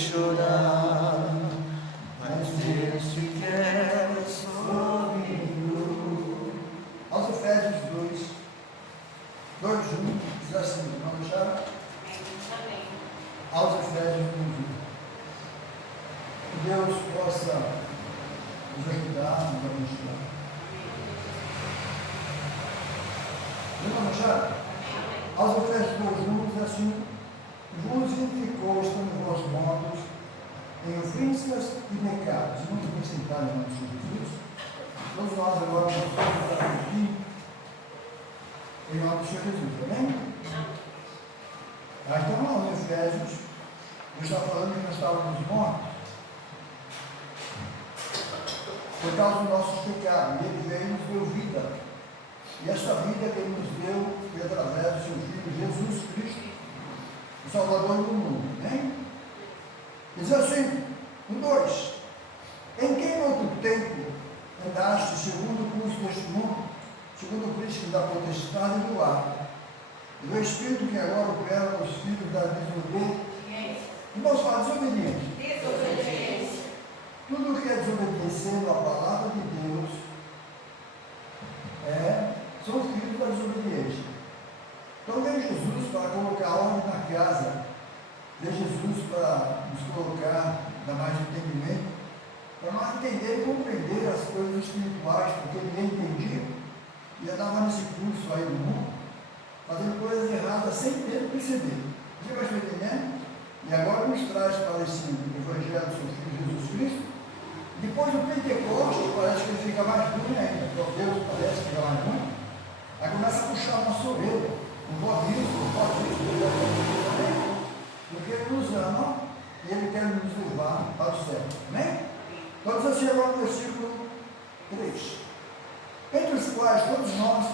chorar, mas Deus te quer sorrindo. Aos Efésios 2 juntos, diz assim, vamos já? Aos Efésios 2. Que Deus possa nos ajudar, nos abençoar. Vamos já? Aos Efésios 2 diz assim: vos indicou, estando vós mortos em ofensas e pecados. Muito bem sentado em nome de Jesus. Todos nós agora vamos estar aqui em nome do Senhor Jesus, amém? Então, lá no Efésios, eu estava falando que nós estávamos mortos por causa dos nossos pecados, e Ele veio e nos deu vida. E essa vida que Ele nos deu foi através do seu Filho Jesus Cristo, o Salvador do mundo, amém? Diz assim, no 2: em quem no outro tempo andaste segundo o curso deste mundo, segundo o príncipe da potestade do ar, e do Espírito que agora opera nos filhos da desobediência. E nós falamos desobediência. Tudo que é desobedecendo a palavra de Deus são filhos da desobediência. Então veio Jesus para colocar ordem na casa, veio Jesus para nos colocar, dar mais entendimento, para nós entender e compreender as coisas espirituais, porque ninguém entendia, e andava nesse curso aí do mundo, fazendo coisas erradas sem ter perceber. Você vai entendendo? E agora nos traz para esse Evangelho do seu Filho Jesus Cristo. Depois do Pentecostes, parece que ele fica mais ruim ainda, porque Deus parece que fica mais ruim. Aí começa a puxar a nossa orelha. Não pode isso, porque Ele nos ama e Ele quer nos levar para o céu. Amém? Então diz assim agora no versículo 3: entre os quais todos nós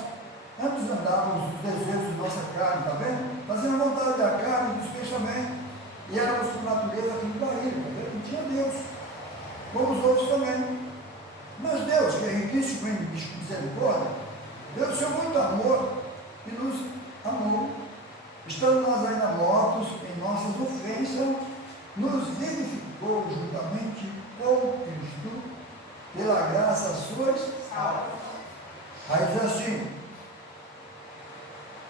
antes andávamos nos desejos de nossa carne, está vendo? Fazendo a vontade da carne e dos pensamentos, e éramos por natureza filhos da ira, tá vendo? Não tinha Deus, como os outros também. Mas Deus, que é riquíssimo em misericórdia, Deus, seu muito amor, e nos amor, estando nós ainda mortos em nossas ofensas, nos vivificou juntamente com Cristo, pela graça sois salvos. Aí diz assim,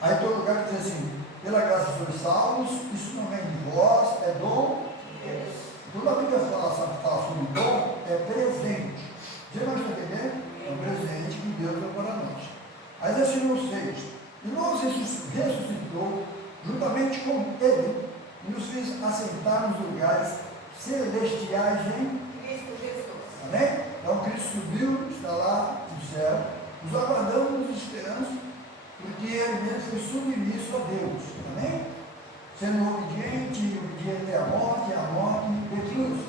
aí todo lugar diz assim, pela graça sois salvos, isso não vem de vós, é dom de Deus. Toda a Bíblia fala sobre dom, é presente. Você não está entendendo? É um presente que Deus deu para nós. Aí diz assim no 6: e nos ressuscitou juntamente com Ele, e nos fez assentar nos lugares celestiais em Cristo Jesus. Amém? Então Cristo subiu, está lá no céu, nos aguardamos nos esperança, porque Ele mesmo foi submisso a Deus. Amém? Sendo obediente a morte de cruz.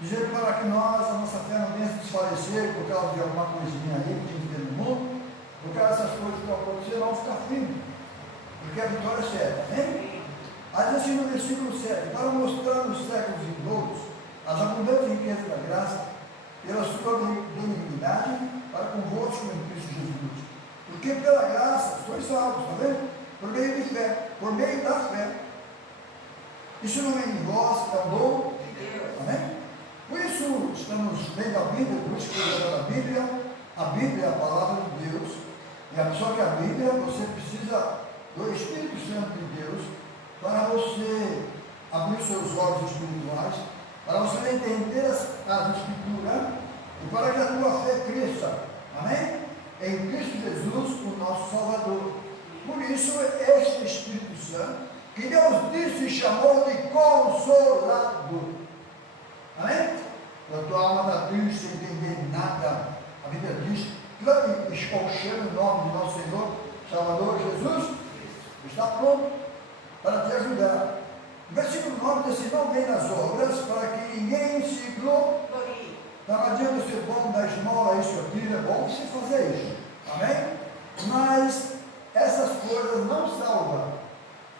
Dizer para que nós, a nossa fé não venha se desfalecer por causa de alguma coisinha aí que a gente vê no mundo, por causa dessas coisas que estão acontecendo, vamos ficar firmes, porque a vitória é certa. Amém? Aí diz assim no versículo 7: para mostrar nos séculos vindouros as abundantes riquezas da graça, pela sua benignidade, para convosco em Cristo Jesus. Porque pela graça sois salvos, está vendo? Por meio de fé, por meio da fé. Isso não vem de vós, é o dom de Deus. Amém? Por isso estamos lendo a Bíblia, por isso que a Bíblia é a palavra de Deus. E só que a Bíblia, você precisa do Espírito Santo de Deus para você abrir os seus olhos espirituais, para você entender as Escrituras e para que a tua fé cresça. Amém? Em Cristo Jesus, o nosso Salvador. Por isso, este Espírito Santo, que Deus disse e chamou de Consolador. Amém? Quando a tua alma está triste, sem entender nada, a Bíblia diz, clame e chame o nome de nosso Senhor, Salvador Jesus, está pronto para te ajudar. O versículo 9 diz assim: não vem nas obras para que ninguém se glorie. Não adianta ser bom dar esmola, isso aqui, é bom você fazer isso. Amém? Mas essas coisas não salvam.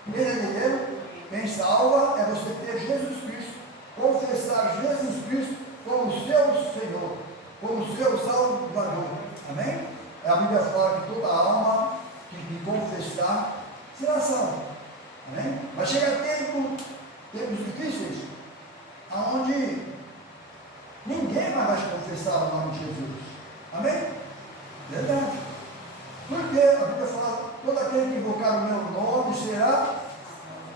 Primeiro, quem salva é você ter Jesus Cristo, confessar Jesus Cristo como seu Senhor, como seu Salvador. Amém? A Bíblia fala que toda alma que confessar será salva. Amém? Mas chega tempos difíceis, aonde ninguém mais vai confessar o nome de Jesus. Amém? Verdade. Porque a Bíblia fala, todo aquele que invocar o meu nome será.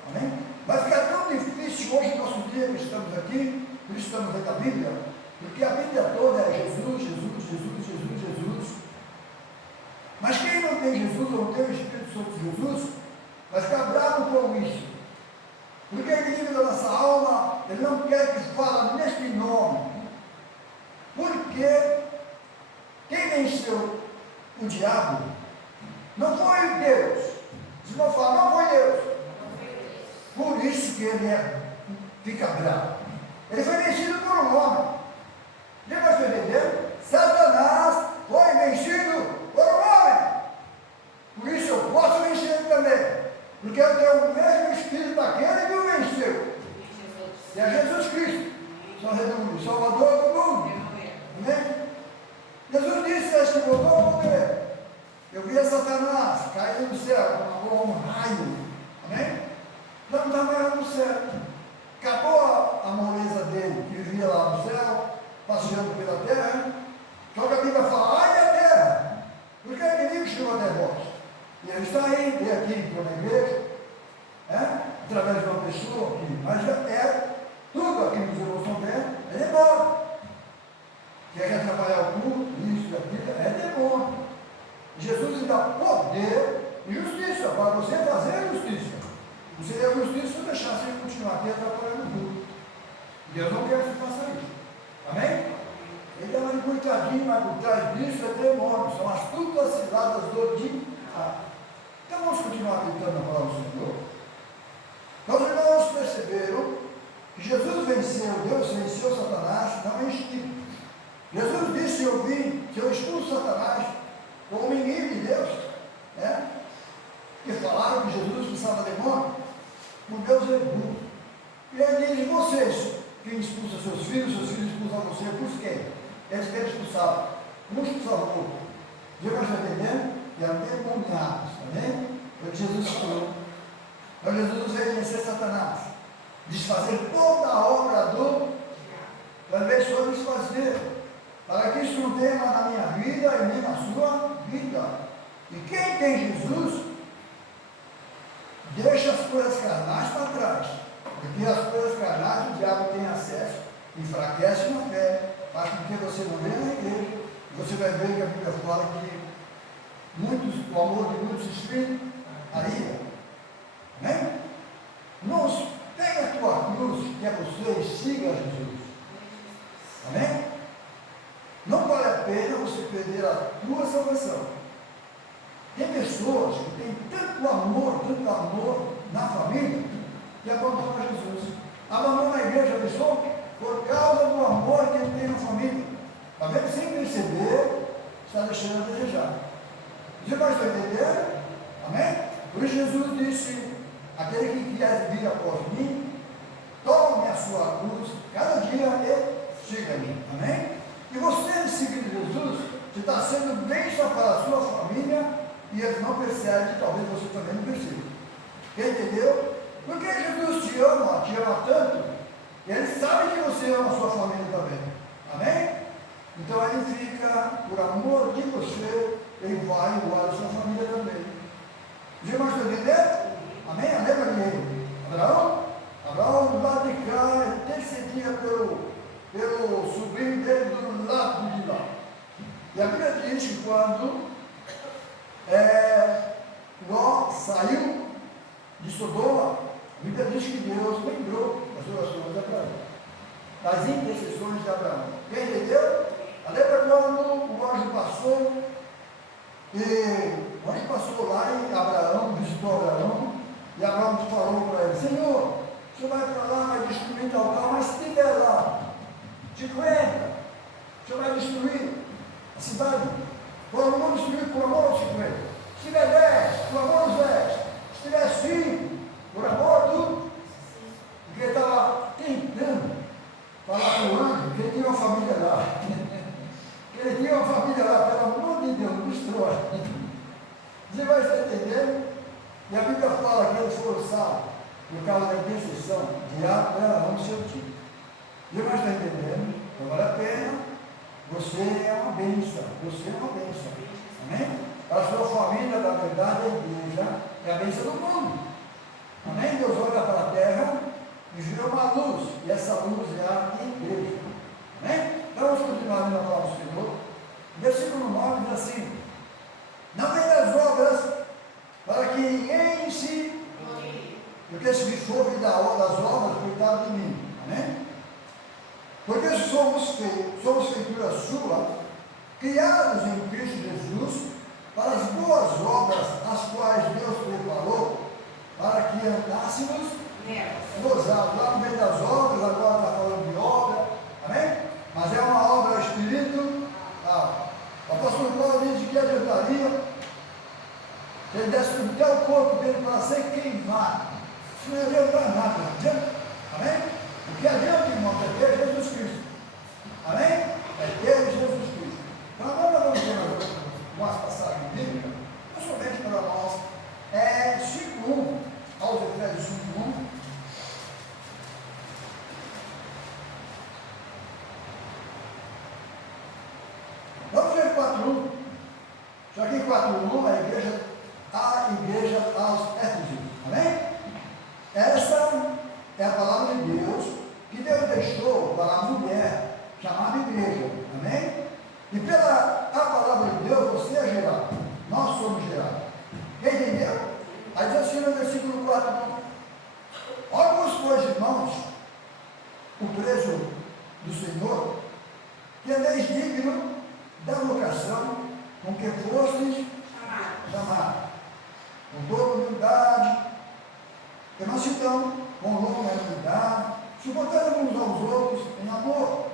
Amém? Vai ficar tão difícil hoje, no nosso dia que estamos aqui, por isso estamos lendo a Bíblia, porque a Bíblia toda é Jesus, Jesus, Jesus, Jesus, Jesus. Mas quem não tem Jesus ou não tem o Espírito Santo de Jesus, vai ficar bravo com isso. Porque o inimigo da nossa alma, ele não quer que fale neste nome. Porque quem venceu o diabo não foi Deus. Se não falar, não foi Deus. Por isso que ele fica bravo. Ele foi vencido por um homem. Já vai entender? Satanás foi vencido por um homem. Por isso eu posso vencer ele também. Porque eu tenho o mesmo Espírito daquele que o venceu. Que é Jesus Cristo, Salvador do mundo. Amém? Jesus disse: este meu dom poder. Eu via Satanás cair do céu como um raio. Amém? Não está mais no céu. Acabou a moleza dele, que vivia lá no céu, passeando pela terra. Só que a Bíblia fala: ai da terra, porque o inimigo chegou até vós. E ele está aí, veio aqui para a igreja, através de uma pessoa aqui, mas é tudo aqui nos irmãos estão vendo, é demônio. Quer atrapalhar o culto, isso, aquilo, é demônio. Jesus lhe dá poder e justiça para você fazer a justiça. Não seria justiça se deixar você continuar aqui atrapalhando o culto. Deus não quer que você faça isso. Amém? Ele dá uma encurtadinha, mas por trás disso é demônio. São astutas ciladas do diabo. Então vamos continuar meditando a palavra do Senhor. Nós irmãos perceberam que Jesus venceu, Deus venceu Satanás, não é espírito. Jesus disse: eu vim, que eu expulso Satanás como inimigo de Deus. Porque falaram que Jesus expulsava demônio. Por Deus é burro. E ele diz: vocês, quem expulsa seus filhos expulsam você, por quem? Eles querem expulsar. Não expulsar o outro. Diga, está entendendo? E eram demoniados, amém? Foi o que Jesus falou. Mas Jesus veio vencer Satanás, desfazer toda a obra do, também só desfazer, para que isso não tenha na minha vida e nem na sua vida. E quem tem Jesus, deixa as coisas carnais para trás, porque as coisas carnais o diabo tem acesso, enfraquece na fé, faz com que você não venha na igreja. Você vai ver que a Bíblia fala que o amor de muitos esfria a ira. Amém? Não pega a tua cruz, que é você, e siga Jesus. Amém? Não vale a pena você perder a tua salvação. Tem pessoas que têm tanto amor na família, que abandonam Jesus. Abandonam a igreja, pessoal, por causa do amor que ele tem na família. Mas mesmo sem perceber, está deixando a desejar. Você pode estar entendendo? Amém? Por isso Jesus disse: aquele que quer vir após mim, tome a sua cruz cada dia e siga a mim. Amém? E você seguindo Jesus, você está sendo bênção para a sua família e ele não percebe, talvez você também não perceba. Entendeu? Porque Jesus te ama tanto, e ele sabe que você ama a sua família também. Amém? Então ele fica, por amor de você, ele vai e guarda a sua família também. Os irmãos estão entendendo? Amém? Lembra de Abraão? Abraão do lado de cá intercedia pelo sobrinho dele do lado de lá. E a Bíblia diz que quando Ló saiu de Sodoma, a Bíblia diz que Deus lembrou das orações de Abraão, das intercessões de Abraão. Quem entendeu? Lembra quando o anjo passou, o anjo passou lá e Abraão visitou Abraão, e Abraão falou para ele: Senhor, você vai para lá, vai destruir tal, mas se tiver lá 50, você vai destruir a cidade, por amor destruir, por amor de 50. Se tiver 10, por amor dos 10. Se tiver 5, por amor do. Porque ele estava tentando falar com o anjo que ele tinha uma família lá. Que ele tinha uma família lá, pelo amor de Deus, não destrói. Você vai estar entendendo? E a Bíblia fala que eles foram salvos por causa da intercessão de Abraão, seu tio. Irmão, está entendendo? Então vale a pena. Você é uma bênção. Você é uma bênção. Amém? A sua família, na verdade, a igreja é a bênção do mundo. Amém? Deus olha para a terra e vira uma luz. E essa luz é a igreja. Amém? Então vamos continuar na palavra do Senhor. Versículo 9 diz assim: não vem das obras para que ninguém se. Porque se me for das obras, coitado de mim. Amém? Porque somos feitura sua, criados em Cristo Jesus, para as boas obras, as quais Deus preparou, para que andássemos gozados. Lá no meio das obras, agora está falando de obra, amém? Mas é uma obra espiritual. O apóstolo Paulo diz que adiantaria se ele desse até o corpo dele para ser queimado. Isso não adianta nada, adianta? Amém? O que adianta, irmão, é ter Jesus Cristo. Amém? É ter Jesus Cristo. Então agora vamos ver umas passagens bíblicas, não somente para nós. 5:1, aos Efésios 5:1. Vamos ver 4:1. Isso aqui 4:1 é a igreja aos Éfesos. Amém? Essa é a palavra de Deus que Deus deixou para a mulher chamada igreja. Amém? E pela a palavra de Deus você é gerado. Nós somos gerados. Quem entendeu? Aí diz assim no versículo 4: órgãos, pois, irmãos, o preso do Senhor, que andeis digno da vocação com que fostes chamados, com toda humildade, mansidão, com longa humildade, suportando uns aos outros em amor,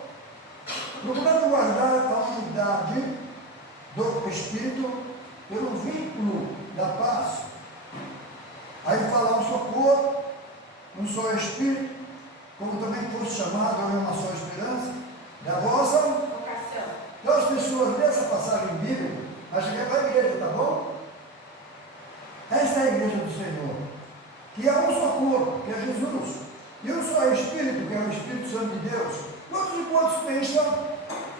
procurando guardar a unidade do Espírito pelo vínculo da paz. Aí fala um só corpo, um só Espírito, como também fosse chamado a uma só esperança, da vossa vocação. Então as pessoas dessa passagem bíblica, acham que é para a igreja, tá bom? Esta é a igreja do Senhor, que é um só corpo, que é Jesus, e um só Espírito, que é o Espírito Santo de Deus. Quantos e quantos pensam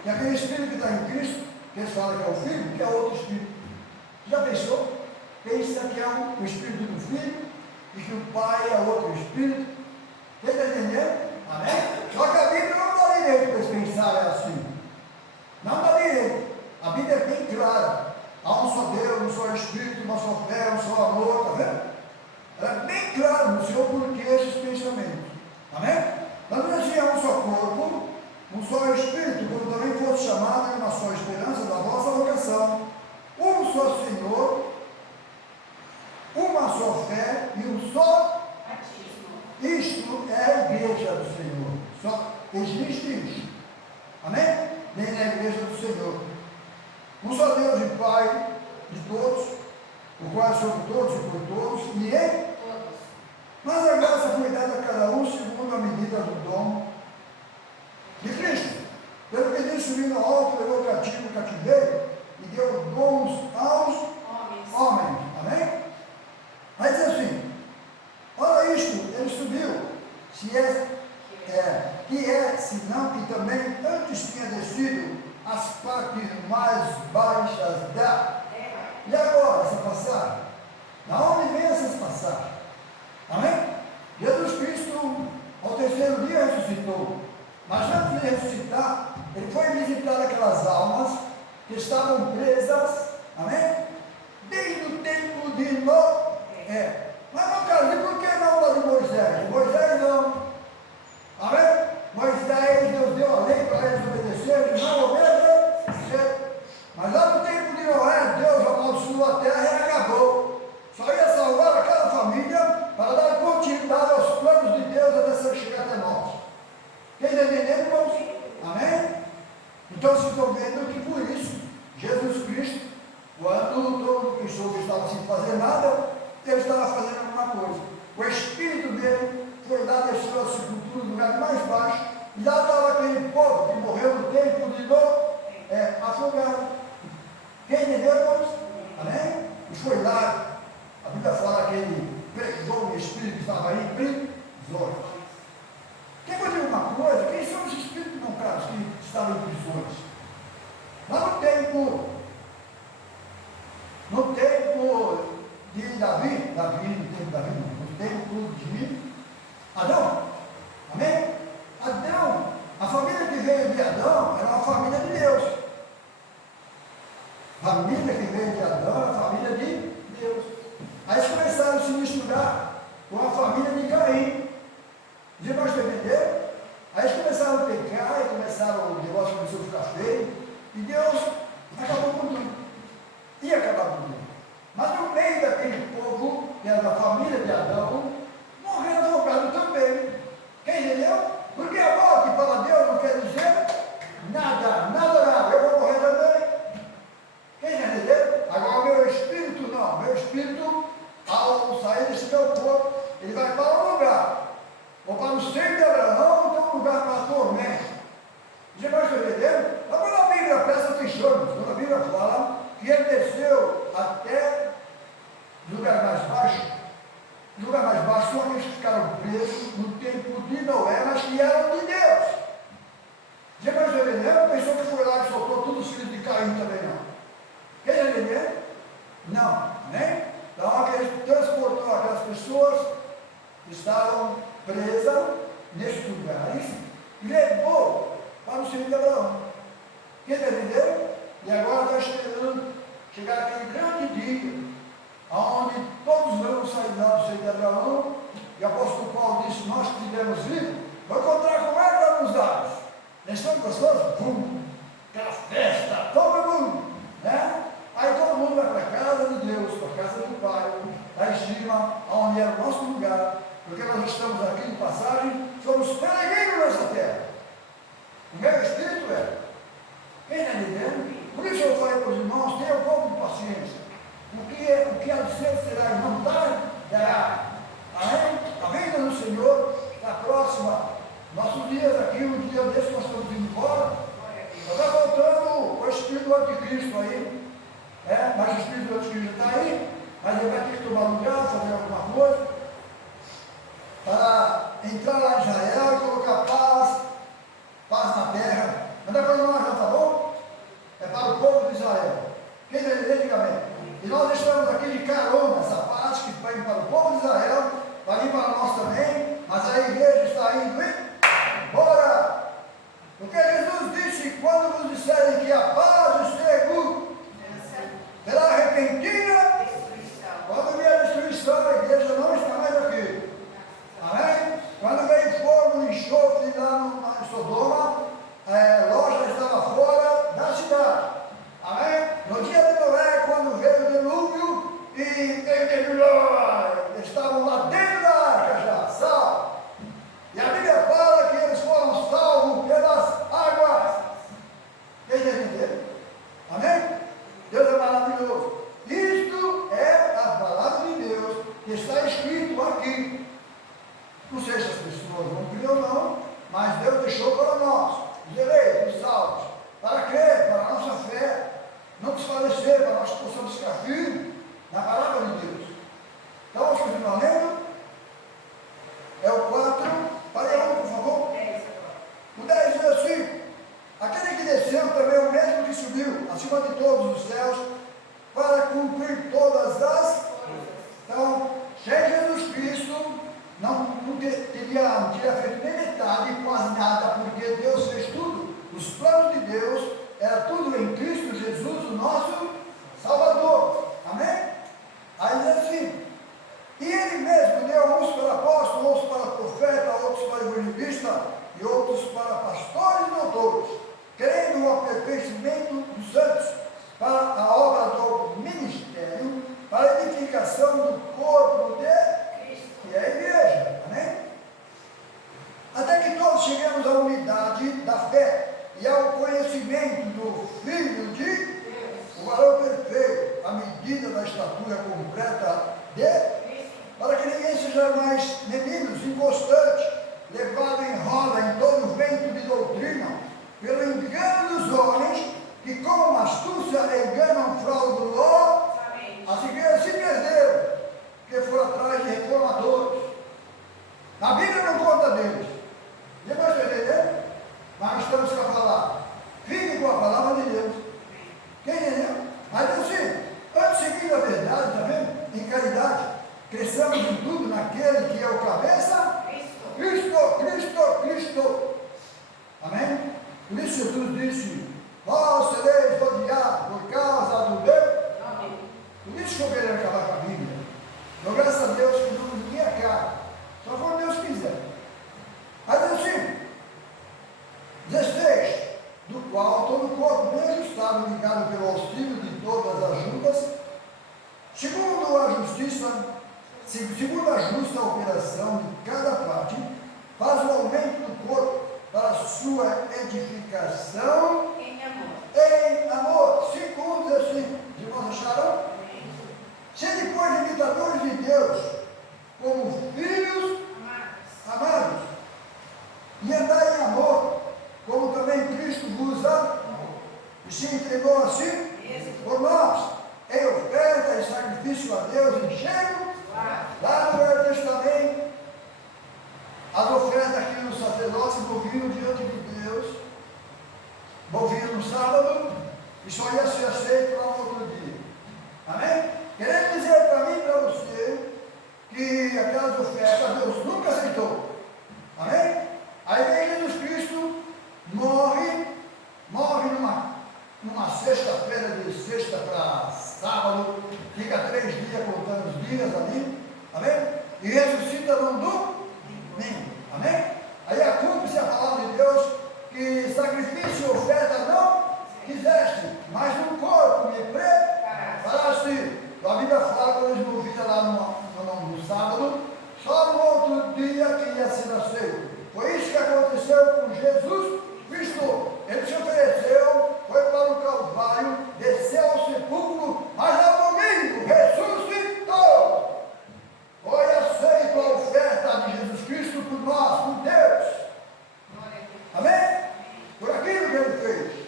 que aquele Espírito que está em Cristo, que eles falam que é o Filho, que é outro Espírito? Já pensou? Pensa que é o Espírito do Filho e que o Pai é outro Espírito. Você está entendendo? Amém? Só que a Bíblia não dá direito para eles pensarem assim. Não dá direito. A Bíblia é bem clara. Há um só Deus, um só Espírito, uma só fé, um só amor. Está vendo? Ela é bem clara no Senhor porque esses pensamentos. Amém? Mas não é um só corpo, um só Espírito, como também fosse chamado em uma só esperança da vossa vocação. Um só Senhor, uma só fé e um só batismo. Isto é a igreja do Senhor. Só existe isso. Amém? Nem na igreja do Senhor. Um só Deus e Pai de todos, o qual é sobre todos e por todos, e em todos. Mas a graça foi dada a cada um segundo a medida do dom de Cristo. Pelo que Deus subiu ao alto, levou o cativo, o cativeiro, e deu dons aos homens. Amém? Mas diz assim: olha isto, ele subiu, se não que também antes tinha descido as partes mais baixas da. E agora, essa passagem? Da onde vem essas passagens? Amém? Jesus Cristo, ao terceiro dia, ressuscitou. Mas antes de ressuscitar, ele foi visitar aquelas almas que estavam presas, amém? Desde o tempo de Noé. Mas não, cara, e por que não da de Moisés? Moisés não. Amém? Moisés, Deus deu a lei para eles obedecerem, não obedeceram. Mas lá no tempo de Noé, Deus amaldiçoou a terra e acabou. Só ia salvar aquela família para dar continuidade aos planos de Deus até chegar até nós. Quem está entendendo, irmãos? Amém? Então vocês estão vendo que por isso, Jesus Cristo, quando todo pessoa estava sem fazer nada, ele estava fazendo alguma coisa. O Espírito dele foi lá, deixou a sepultura no lugar mais baixo, e lá estava aquele povo que morreu no tempo de Noé, afogado. Quem entendeu, irmãos? Amém? E foi lá, a Bíblia fala que ele pregou o Espírito que estava aí, prisões. Quem pode dizer uma coisa? Quem somos Adão era uma família de Deus. A família que veio de Adão era a família de Deus. Aí eles começaram a se misturar com a família de Caim. Os irmãos estão entendendo? Aí eles começaram a pecar, e o negócio começou a ficar feio, e Deus acabou com tudo. Ia acabar com tudo. Mas no meio daquele povo, que era da família de Adão, morreram afogados também. Quem entendeu? Porque a morte para Deus não quer dizer nada, nada, nada. Eu vou morrer também. Quem entendeu? Agora o meu espírito não. Meu espírito, ao sair desse meu corpo, ele vai para um lugar. Ou para o centro de Abraão, ou para um lugar para a tormenta. Você vai entendendo? Mas quando a Bíblia presta atenção, quando a Bíblia fala que ele desceu até lugar mais baixo, lugar mais baixo são aqueles que ficaram presos no tempo de Noé, mas que eram de Deus. Você vai entendendo? Pensou que foi lá e soltou todos os filhos de Caim também não. Quer entender? Não, né? Então aquele transportou aquelas pessoas que estavam presas nestes lugares e levou para o centro de Abraão. Quer entender? E agora está esperando chegar aquele grande dia, onde todos vão sair lá do centro de Abraão, e o apóstolo Paulo disse, nós que tivemos vivo, vamos encontrar com ela nos lares. Eles estão gostosos? Bum! Aquela festa, todo mundo, né? Aí todo mundo vai para a casa de Deus, para a casa do Pai, lá em cima, onde era o nosso lugar, porque nós estamos aqui de passagem, somos peregrinos nessa terra. O meu espírito é. Quem está entendendo? Por isso eu falei para os irmãos, tenha um pouco de paciência. O que há de ser será e não dará. Amém? A vinda do Senhor está próxima. Nossos dias aqui, um dia desse nós estamos indo embora. Está voltando o Espírito do Anticristo aí. Mas o Espírito do Anticristo está aí, mas ele vai ter que tomar lugar, fazer alguma coisa, para entrar lá em Israel e colocar paz na terra. Não é para nós, não, tá bom? É para o povo de Israel. Quem entendeu, diga amém. E nós estamos aqui de carona, essa paz que vem para o povo de Israel, vai vir para nós também, mas a igreja está indo embora. Porque Jesus disse, quando nos disserem que a paz esteja será repentina, quando vier a destruição, a igreja não está mais aqui. Amém? Quando veio fogo e enxofre lá em Sodoma, Ló já estava fora da cidade. Amém? No dia de Noé, quando veio o dilúvio, e eles estavam lá dentro da arca já, salvos. E a Bíblia fala que eles foram salvos pelas águas. Quem entendeu? Amém? Deus é maravilhoso. Isto é a palavra de Deus que está escrito aqui. Não sei se as pessoas vão crer ou não, mas Deus deixou para nós, os eleitos, os salvos, para crer, para a nossa fé, não desfalecer, para nós possamos ficar firmes na palavra de Deus. Então, vamos continuar lendo? É o 4, para aí, por favor. O 10 diz assim: aquele que desceu também é o mesmo que subiu acima de todos os céus para cumprir todas as coisas. Então, sem Jesus Cristo, não teria feito nem metade, quase nada, porque Deus fez tudo. Os planos de Deus era tudo em Cristo Jesus, o nosso Salvador. Amém? Aí diz assim: e ele mesmo deu uns para apóstolos, outros para profeta, outros para evangelista e outros para pastores e doutores, querendo o aperfeiçoamento dos santos, para a obra do ministério, para a edificação do corpo de Cristo, que é a igreja. Amém? Até que todos cheguemos à unidade da fé e ao conhecimento do Filho de Deus, o varão perfeito, à medida da estatura completa de Cristo, para que ninguém seja mais meninos, inconstante, levado em roda em todo vento de doutrina, pelo engano dos homens, que com astúcia enganam fraudulosamente. As igrejas se perderam, porque foram atrás de reformadores. A Bíblia não conta deles. Depois de entender? Mas estamos para falar. Fique com a palavra de Deus. Quem entendeu? Mas assim, antes de seguir a verdade, tá vendo? Em caridade, cresçamos em tudo naquele que é o cabeça. Cristo. Amém? Por isso Jesus disse, vós sereis odiados por causa do meu. Amém. Por isso que eu quero acabar com a Bíblia. Então, graças a Deus que não ninguém acaba. Só for Deus quiser. Mas assim, 16, do qual todo o corpo bem ajustado, ligado pelo auxílio de todas as juntas, segundo a justa operação de cada parte, faz o aumento do corpo para a sua edificação Em amor. em amor. Segundo assim, os irmãos acharam? Sede, pois, imitadores de Deus, como filhos Amados. amados, e andai em amor, como também Cristo vos amou, e se entregou assim por nós, em oferta e sacrifício a Deus em cheio. Lá no Velho Testamento, as ofertas que os sacerdotes moviam diante de Deus, moviam no sábado, e só ia ser aceito lá no outro dia. Amém? Querendo dizer para mim e para você, que aquelas ofertas Deus nunca aceitou. Amém? Aí vem Jesus Cristo, morre numa sexta-feira, de sexta para sábado, fica 3 dias contando os dias ali, amém? E ressuscita no domingo, amém? Aí a cumpre-se a palavra de Deus, que sacrifício e oferta não quiseste, mas um corpo me preparaste. A Bíblia fala quando eles moviam lá no sábado, só no outro dia que ia ser nascido. Foi isso que aconteceu com Jesus Cristo. Ele se ofereceu, foi para o Calvário, desceu ao sepulcro, mas ao domingo ressuscitou. Foi aceita a oferta de Jesus Cristo por nós, por Deus. Amém? Por aquilo que ele fez.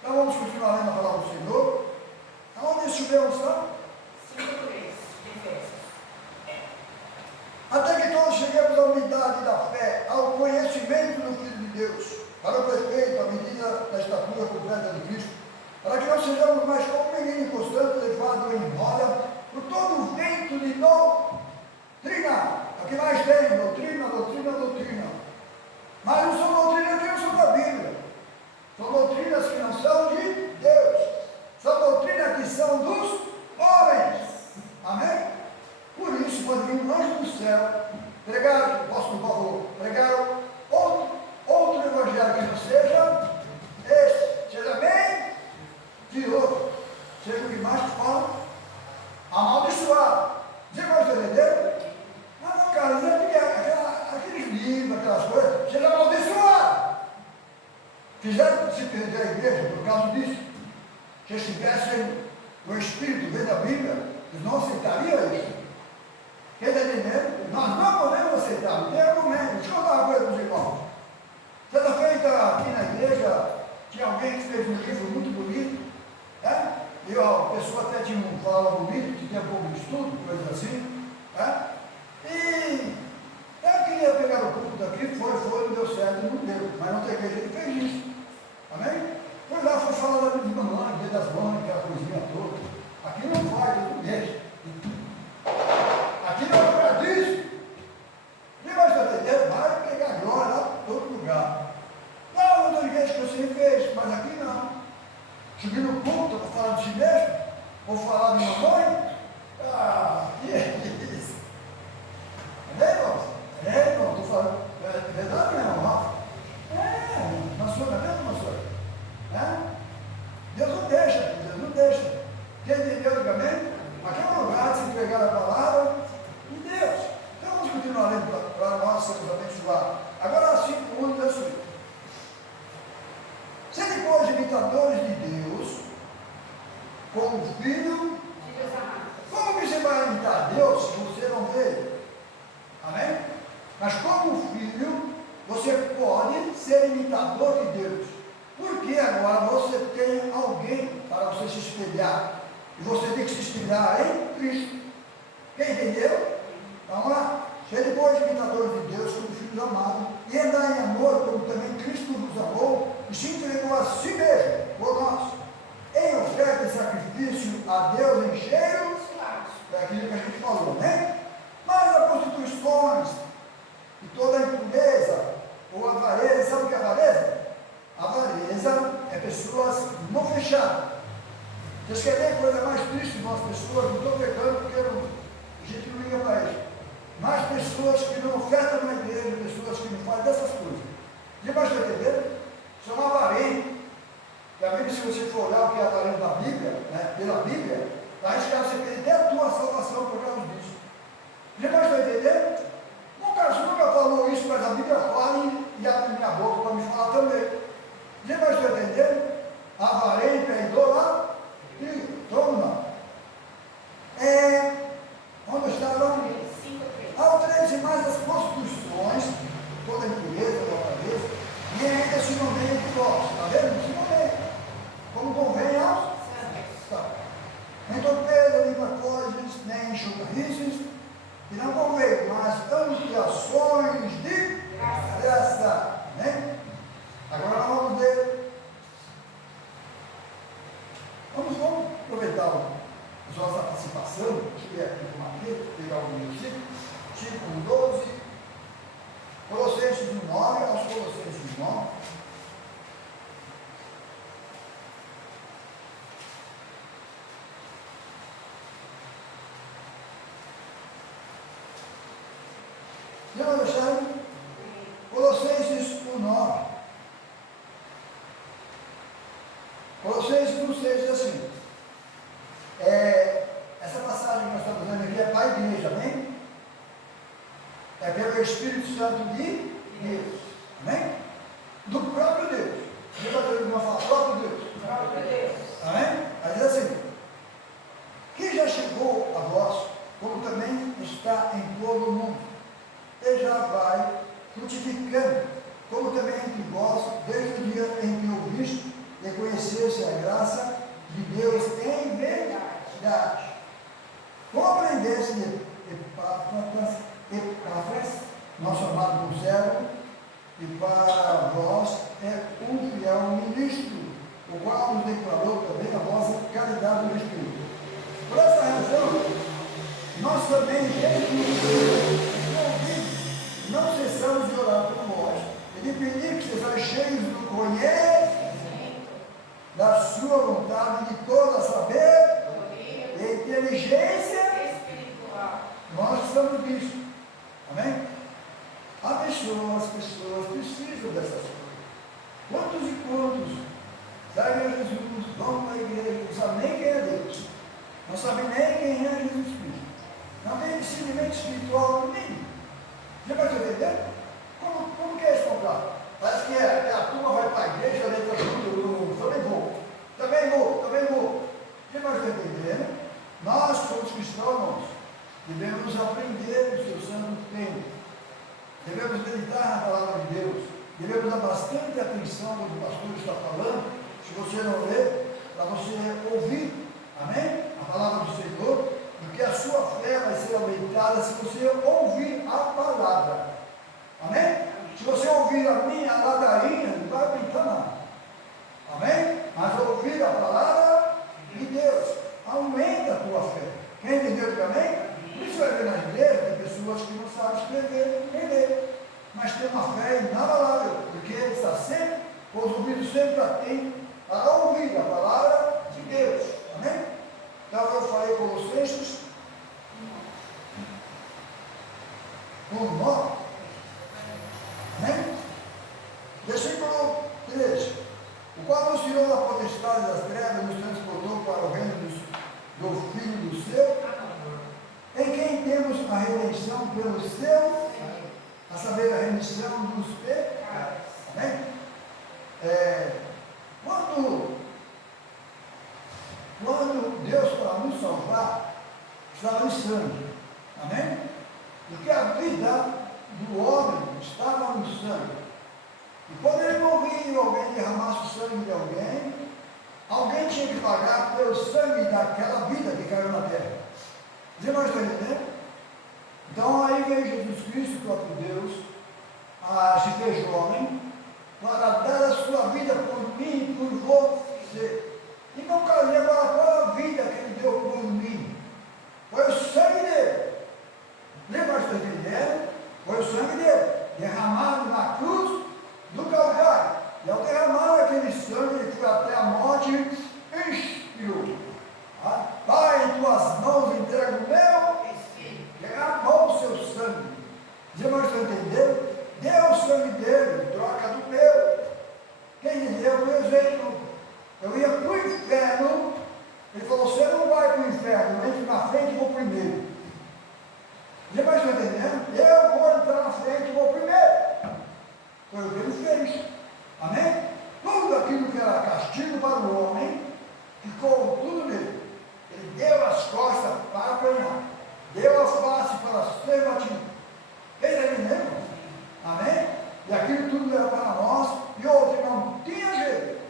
Então vamos continuar lendo a palavra do Senhor. Aonde esse judeu está? 5:3 de Efésios. Até que todos cheguemos à unidade da fé, ao conhecimento do Filho de Deus, para o perfeito, à medida da estatura completa de Cristo, para que não sejamos mais como um menino inconstante, levado em roda por todo o vento de doutrina. O que mais tem? Doutrina. Mas não são doutrinas que não são da Bíblia. São doutrinas que não são de Deus. São doutrinas que são dos homens. Amém? Por isso, quando vim anjo do céu, pregaram, posso por favor, pregaram outro evangelho que não seja esse, seja bem de outro, seja o que mais te fala, amaldiçoado. Você pode entender? Ah, não, cara, isso é aqueles livros, aquelas coisas, seja amaldiçoado. Fizeram se perder a igreja por causa disso. Se eles tivessem o Espírito dentro da Bíblia, eles não aceitariam isso. Quer entender? Nós não podemos aceitar, não tem argumento. Deixa eu dar uma coisa para os irmãos. Certa feita aqui na igreja, tinha alguém que fez um livro muito bonito, né? E a pessoa até tinha um falava bonito, que tinha um pouco de estudo, coisa assim, né? E eu queria pegar o culto daqui, foi, não deu certo, não deu. Mas não tem igreja que fez isso. Amém? Foi lá, foi falar da vida de mamãe, dia das mães, aquela coisinha toda. Aqui não faz, não deixa. Aqui não é lugar disso. Quem vai entender? Vai pegar glória lá em todo lugar. Não, outra igreja que você fez, mas aqui não. Subir no culto para falar de si mesmo, ou falar de mamãe. Ah, que é isso? É, irmãos? É, irmão, estou falando. É verdade, meu irmão? É, na sua, não é mesmo, na sua? É? Deus não deixa, Deus não deixa. Quem entendeu, diga amém? Aqui é um lugar de se entregar a palavra de Deus. Então vamos continuar lendo para nós sermos abençoados. Agora, 5:1 diz assim: sede, pois, imitadores de Deus, como filho. Filhos amados. Como que você vai imitar Deus se você não vê? Amém? Mas como filho, você pode ser imitador de Deus. Porque agora você tem alguém para você se espelhar. E você tem que se espelhar em Cristo. Quem entendeu? Vamos lá. Sede, pois, imitadores de Deus, como filhos amados, e andar em amor, como também Cristo nos amou, e se entregou a si mesmo por nós, em oferta e sacrifício a Deus em cheio. É aquilo que a gente falou, né? Mas as prostituições e toda a impureza ou avareza, sabe o que é avareza? Avareza Vocês querem coisa mais triste de nós pessoas? Não estou pegando porque a gente não liga para isso. Mais pessoas que não ofertam na igreja, pessoas que não fazem dessas coisas. E mais está entendendo? Isso é um avarento. E a Bíblia, se você for olhar o que é avarento da Bíblia, né, pela Bíblia, está arriscado você perder a tua salvação por causa disso. E mais está entendendo? Nunca falou isso, mas a Bíblia fala e abre minha boca para me falar também. E mais está entendendo? Avarento é idolatria. Toma. Onde está lá? 5:3. Ao 13, mais as prostituições, toda a impureza da cabeça, e ainda se nomeia de vós. Está vendo? Se nomeia. Como convém aos Santos. Tá. Nem torpedo, nem pacotes, nem chucarrices, e não convém, mas ampliações de graça. Né? Agora nós vamos ver. Vamos aproveitar a nossa participação, que é aqui com aqui, pegar o versículo, tipo 12, Colossenses 9, aos Colossenses 9. Já não deixaram? Colossenses 1:9. Colossenses 1:6 diz assim. Essa passagem que nós estamos lendo aqui é para a igreja, amém? É pelo Espírito Santo de Deus, amém? Do próprio Deus. Deus vai ter uma fala, próprio Deus. Próprio Deus. Amém? Aí diz assim: que já chegou a vós, como também está em todo o mundo, e já vai frutificando, como também entre vós, desde o dia em que ouviste e conhecesse a graça de Deus em verdade. Como aprendesse de Epáfras, nosso amado conservo, e para vós é um fiel ministro, o qual nos declarou também a vossa caridade no Espírito. Por essa razão, nós também, desde o ouvido, não cessamos de orar por vós, e de pedir que sejais cheios do conhecimento da sua vontade, de toda saber e inteligência Espiritual. nós precisamos disso. Amém? Há pessoas precisam dessas coisas. Quantos e quantos seguem a Jesus, vão para a igreja, não sabem nem quem é Deus, não sabem nem quem é Jesus Cristo, não tem discernimento espiritual nenhum. Já vai entender? Como que é esse contrato? Parece que a turma vai para a igreja, letra tudo, também vou. Já vai entender? Nós que somos cristãos, devemos aprender o seu santo tempo. Devemos meditar na palavra de Deus. Devemos dar bastante atenção no que o pastor está falando. Se você não lê, para você ouvir, amém? A palavra do Senhor, porque a sua fé vai ser aumentada se você ouvir a palavra. Amém? Se você ouvir a minha ladainha, não vai aumentar nada. Amém? Mas ouvir a palavra de Deus aumenta a tua fé. Quem entendeu também? Por isso vai ver na igreja, tem pessoas que não sabem escrever nem ler, mas tem uma fé inabalável, porque ele está sempre, os ouvidos sempre atentos a ouvir a palavra de Deus. Amém? Então eu falei Colossenses 1:9. Amém? Versículo 13. O qual nos tirou da potestade das trevas e nos transportou para o reino do Filho do seu, em quem temos a redenção pelo seu, a saber, a remissão dos pecados. Amém? Quando Deus, para nos salvar, estava em sangue. Amém? Porque a vida do homem estava no sangue. E quando ele morria e alguém derramasse o sangue de alguém tinha que pagar pelo sangue daquela vida que caiu na terra. Você não está entendendo? Então aí veio Jesus Cristo, o próprio Deus, se fez homem, para dar a sua vida por mim e por você. E não casei agora qual a vida que ele deu por mim. Foi o sangue dele. Lembra que está entendendo? Foi o sangue dele, derramado na cruz do Calvário. E ao derramar aquele sangue, ele foi até a morte, expirou. deu as costas para apanhar, deu a face para ser batido. Quem está entendendo? Amém? E aquilo tudo era para nós, e outro não tinha jeito.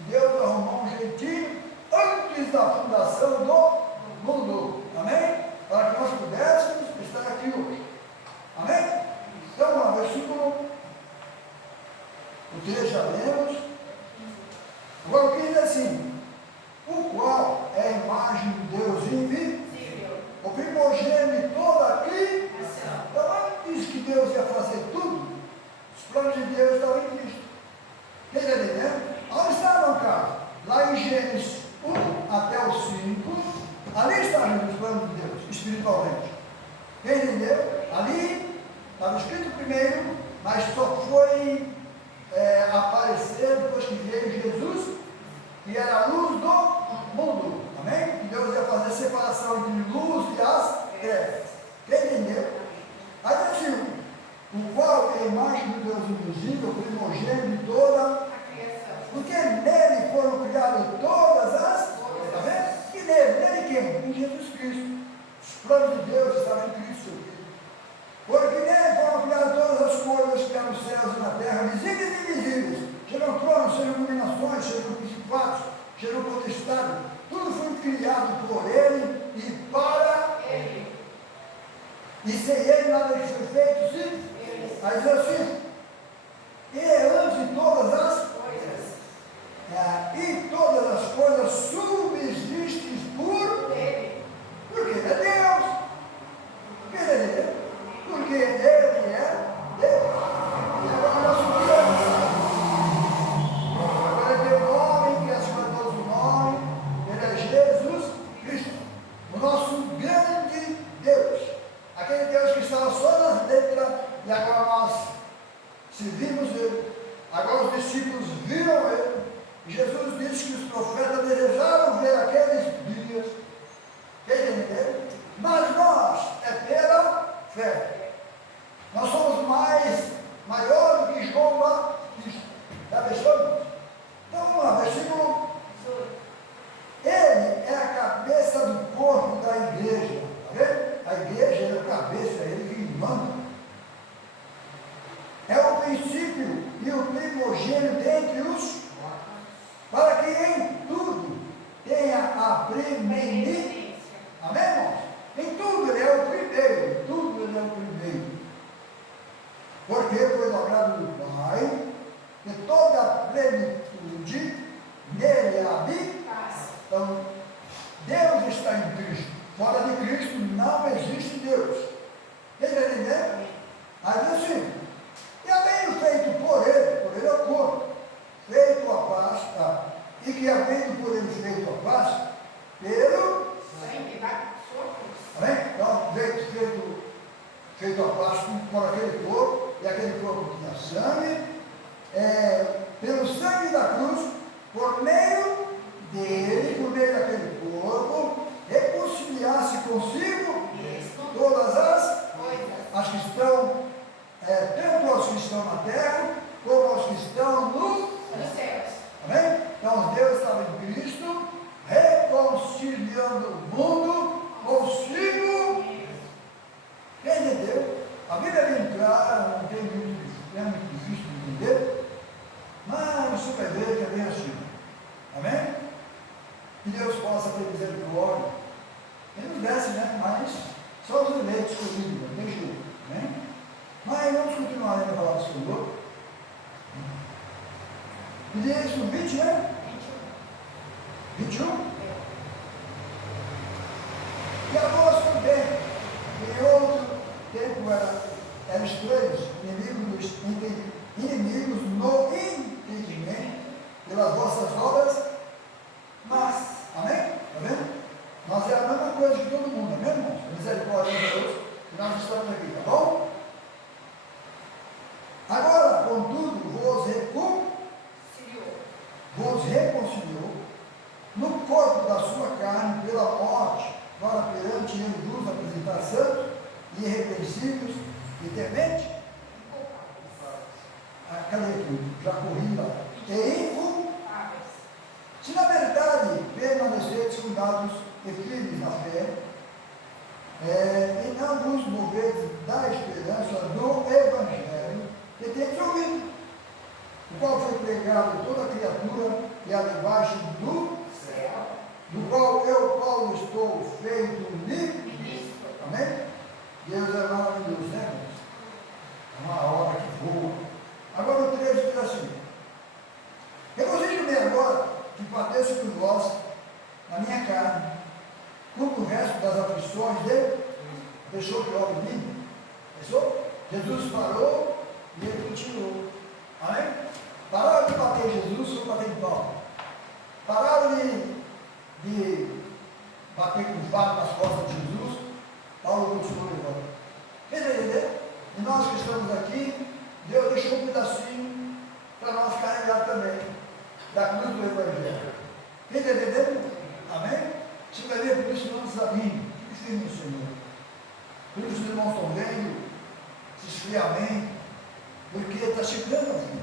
E Deus arrumou um jeitinho antes da fundação do mundo. Amém? Para que nós pudéssemos estar aqui hoje. Amém? Então, no versículo, o 3 já lemos. Agora o que diz assim: o qual é a imagem de Deus invisível, o primogênito de toda a criação. Então, antes que Deus ia fazer tudo, os planos de Deus estavam em Cristo. Quem está entendendo? Onde está, irmão Carlos? Lá em Gênesis 1 até o 5, ali estavam os planos de Deus, espiritualmente. Quem entendeu? Ali estava escrito primeiro, mas só foi aparecer depois que veio Jesus, que era a luz do mundo. Amém? Que Deus ia fazer separação entre luz e as trevas. Quem entendeu? Aí assim, o qual é a imagem do Deus invisível, o primogênito de toda a criação. Porque nele foram criadas todas as coisas. Está vendo? E nele quem? Em Jesus Cristo. Os planos de Deus estavam em Cristo, seu filho. Porque nele foram criadas todas as coisas que há nos céus e na terra, visíveis e invisíveis. Sejam tronos, sejam dominações, sejam principados, sejam potestades. Tudo foi criado por ele e para ele. E sem ele nada que foi feito, sim? Aí diz assim: e antes de todas as coisas, e todas as coisas subsistem por ele. Porque ele é Deus. Porque ele é Deus. Porque ele é Deus. E agora nós subimos. Agora ele tem um nome, que é acima de todos o nome. Ele é Jesus Cristo. O nosso grande Deus. Aquele Deus que estava só nas letras, e agora nós servimos ele. Agora os discípulos viram ele. E Jesus disse que os profetas desejaram ver aqueles dias. Quem entendeu? Mas nós, é pela fé. Nós somos maior do que João Batista. Já pensou? Então vamos lá, versículo. Ele é a cabeça do corpo da igreja. Está vendo? A igreja é a cabeça, é ele que manda. É o princípio e o primogênito dentre os, para que em tudo tenha a preeminência. Amém, irmãos? Em tudo ele é o primeiro, em tudo ele é o primeiro. Porque foi do agrado do Pai, que toda a plenitude nele habita. Então, Deus está em Cristo. Fora de Cristo não existe Deus. Quem está entendendo? Aí diz assim: e havendo feito por ele é o corpo, feito a paz, e que havendo por ele feito a paz, pelo sangue da sua cruz. Amém? Então, feito a paz por aquele corpo, e aquele corpo tinha sangue, pelo sangue da cruz, por meio dele, por meio daquele corpo, reconciliar-se consigo todas as que estão, tanto os que estão na terra, como os que estão nos céus. Amém? Então Deus estava em Cristo, reconciliando o mundo consigo. Quem entendeu? A Bíblia é bem clara, não tem muito difícil de entender, mas você vai ver que é bem assim. Amém? Que Deus possa ter misericórdia. Ele nos desce, né? Mas só os eleitos comigo, não tem jeito. Amém? Mas vamos continuar ainda a falar do Senhor. E diz no 20, né? 21? E a vós também, em outro tempo eram estranhos, inimigos no entendimento, pelas vossas obras, mas, amém? Está vendo? Nós é a mesma coisa que todo mundo, amém, irmãos? A misericórdia de Deus, que nós estamos aqui, tá bom? Agora, contudo, vos reconciliou no corpo da sua carne pela morte, para perante ele vos apresentar santos e irrepreensíveis e temente. Cadê aqui? Já corri lá. E inculpáveis. Se na verdade permaneceres fundados e firmes na fé, e não vos moveis da esperança do Evangelho que tendes ouvido, o qual foi pregado a toda criatura e a debaixo do Céu. do qual eu, Paulo, estou feito Ministro. Amém? Deus é maravilhoso, né, irmãos? É uma hora que voa. Agora o 13 diz assim: regozijo-me agora que padeço por vós na minha carne, como o resto das aflições dele deixou que obra em mim. Pensou? Jesus parou e ele continuou. Amém? Pararam de bater em Jesus, foi bater em Paulo. Pararam de bater com o vaso nas costas de Jesus, Paulo continuou levando. Quer entender? E nós que estamos aqui, Deus deixou um pedacinho para nós carregar também, da cruz do Evangelho. Quem está entendendo? Amém? Você vai ver, por isso não desanime, fique firme no Senhor. Por isso os irmãos estão vendo, se esfriar amém, porque está chegando ao fim.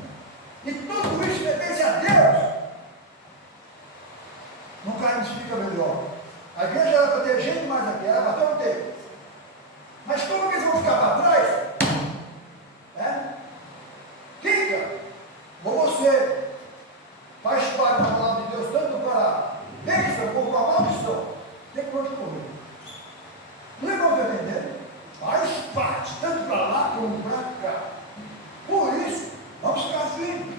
E tudo isso pertence a Deus. Não cai, explica melhor. A igreja era para ter gente mais aqui, era para ter. Mas como que eles vão ficar para trás? Fica. Ou você faz parte da palavra de Deus, tanto para bênção como para maldição. Tem que onde correr. Não é bom entender? Faz parte, tanto para lá como para cá. Por isso, vamos ficar firmes.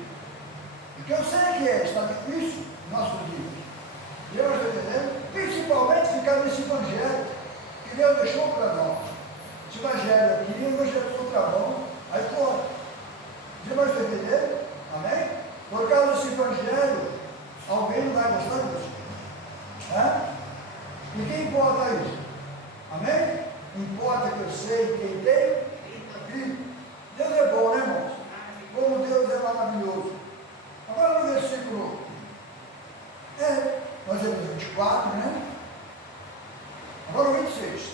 Porque eu sei que está difícil no nosso dia. Deus está entendendo? Principalmente ficar nesse evangelho que Deus deixou para nós. Esse evangelho aqui, o evangelho do contramão, aí fora. Você vai entender? Amém? Por causa desse evangelho, alguém não vai gostar disso. E quem importa isso? Amém? Importa que eu sei quem tem filho. Deus é bom, né, irmãos? Como Deus é maravilhoso. Agora no versículo nós temos 24, né? Agora o 26.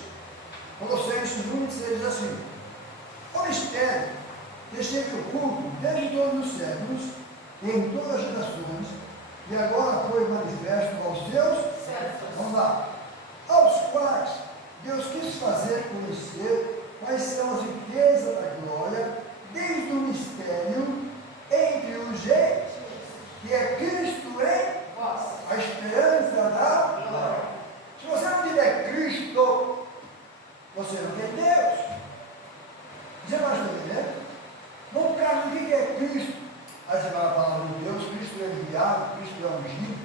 Colossenses 1:26 diz assim: o mistério que esteve oculto desde todos os séculos e em todas as gerações, e agora foi manifesto aos seus, vamos lá, aos quais Deus quis fazer conhecer quais são as riquezas da glória, desde o mistério entre os gentios, que é Cristo em a esperança da glória. Se você não tiver Cristo, você não tem Deus. Você vai entender? No caso, o que é Cristo? Aí você vai falar de Deus, Cristo é enviado, Cristo é ungido,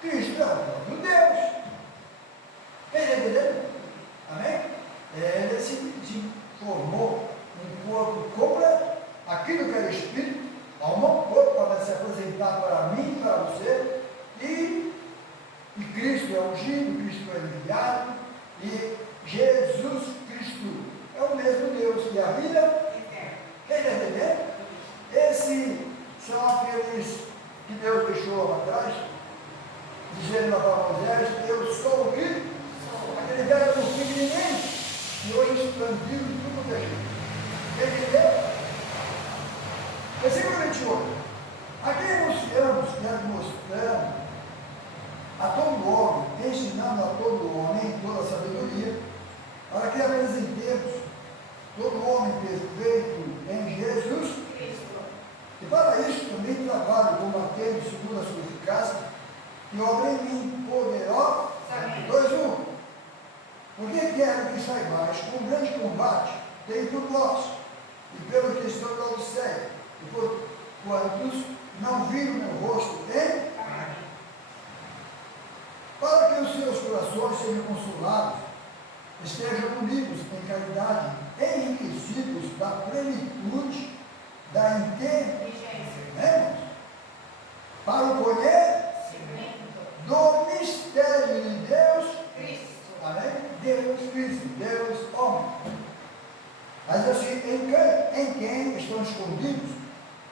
Cristo é o próprio Deus. Quem está entendendo? Amém? Ele se formou um corpo completo, aquilo que era espírito, alma, corpo para se apresentar para mim, para você. E Cristo é ungido, Cristo é enviado, e Jesus Cristo é o mesmo Deus, e a vida, quem está entendendo? Esses são aqueles que Deus deixou lá atrás, dizendo para Moisés: eu sou o que? Aquele velho do pequenininho, e hoje expandiu em tudo que é jeito. Entendeu? Versículo 28. Aqui anunciamos e mostramos a todo homem, ensinando a todo homem em toda a sabedoria, para que apresentemos todo homem perfeito em Jesus Cristo. E para isso também trabalho combatendo segundo a sua eficácia, e obra em mim poderosa. 2:1. Porque quero que saibais que um grande combate tem por vós, e pelo que estou na Odisseia, e por quantos não viram meu rosto em para que os seus corações sejam consolados, estejam unidos em caridade, enriquecidos da plenitude da inteligência, para o conhecimento do mistério de Deus Cristo. Amém? Deus Cristo, Deus homem. Mas assim, em quem estão escondidos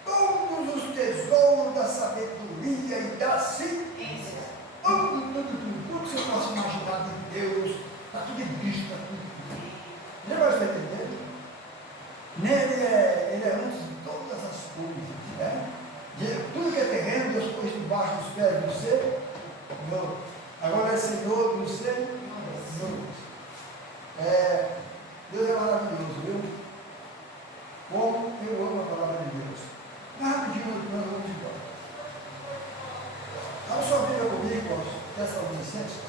todos os tesouros da sabedoria e da ciência. Tudo que você possa imaginar de Deus, está tudo em Cristo, está tudo em Cristo. Você vai entender? Nele ele é antes de todas as coisas. Tudo que é terreno, Deus pôs debaixo dos pés de você. Agora Senhor dos Senhores. Deus é maravilhoso, viu? Como eu amo a palavra de Deus. Rapidinho, nós vamos embora. Abra sua Bíblia comigo, aos Tessalonicenses.